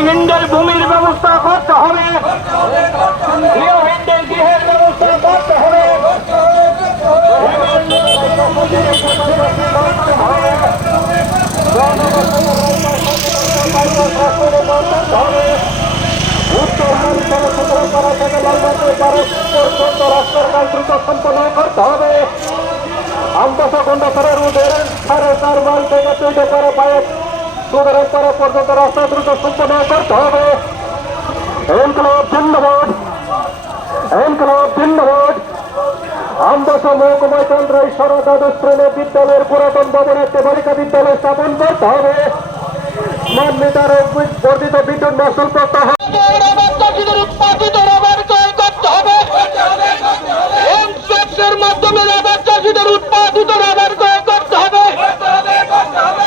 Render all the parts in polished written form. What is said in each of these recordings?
গৃহহীনদের ভূমির ব্যবস্থা করতে হবে, গৃহহীনদের গৃহের ব্যবস্থা করতে হবে, রাস্তার কাজ দ্রুত সম্পন্ন করতে হবে। আমবাসা রুটের 4.5 মাইল থেকে চৈতপাড়া পায়ে সুগারাপাড়া পর্যন্ত রাস্তা দ্রুত সম্পন্ন করতে হবে। ধন্যবাদ। আমবাসা মহকুমা চন্দ্রেশ্বর দ্বাদশ শ্রেণীর বিদ্যালয়ের পুরাতন ভবনে একটি বালিকা বিদ্যালয় স্থাপন করতে হবে। স্মার্ট মিটার বর্ধিত বিদ্যুৎ মাসুল প্রত্যাহ উৎপাদিত রবার ক্রয় করতে হবে। মাধ্যমে রাবার চাষিদের উৎপাদিত রাবার ক্রয় করতে হবে।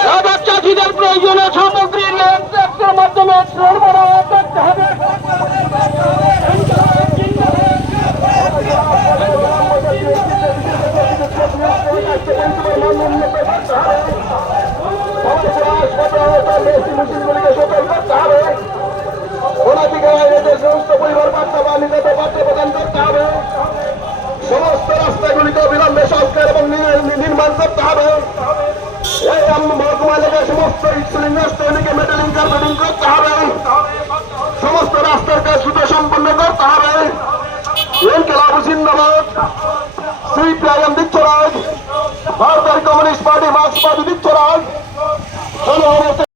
রাবার চাষিদের প্রয়োজনীয় সামগ্রী ল্যান্ডের মাধ্যমে সরবরাহ করতে হবে। সমস্ত রাস্তাগুলিকে অবিলম্বে সংস্কার এবং নির্মাণ করতে হবে। এই মহকুমা এলাকায় সমস্ত শ্রেণীকে মেটালিং কার্পেটিং করতে হবে। সমস্ত রাস্তার কাজ দ্রুত সম্পন্ন করতে হবে। ইনকিলাব জিন্দাবাদ। সিপিআইএম দিচ্ছে রাজ, ভারতের কমিউনিস্ট পার্টি মার্ক্সবাদী দিচ্ছে রাজ।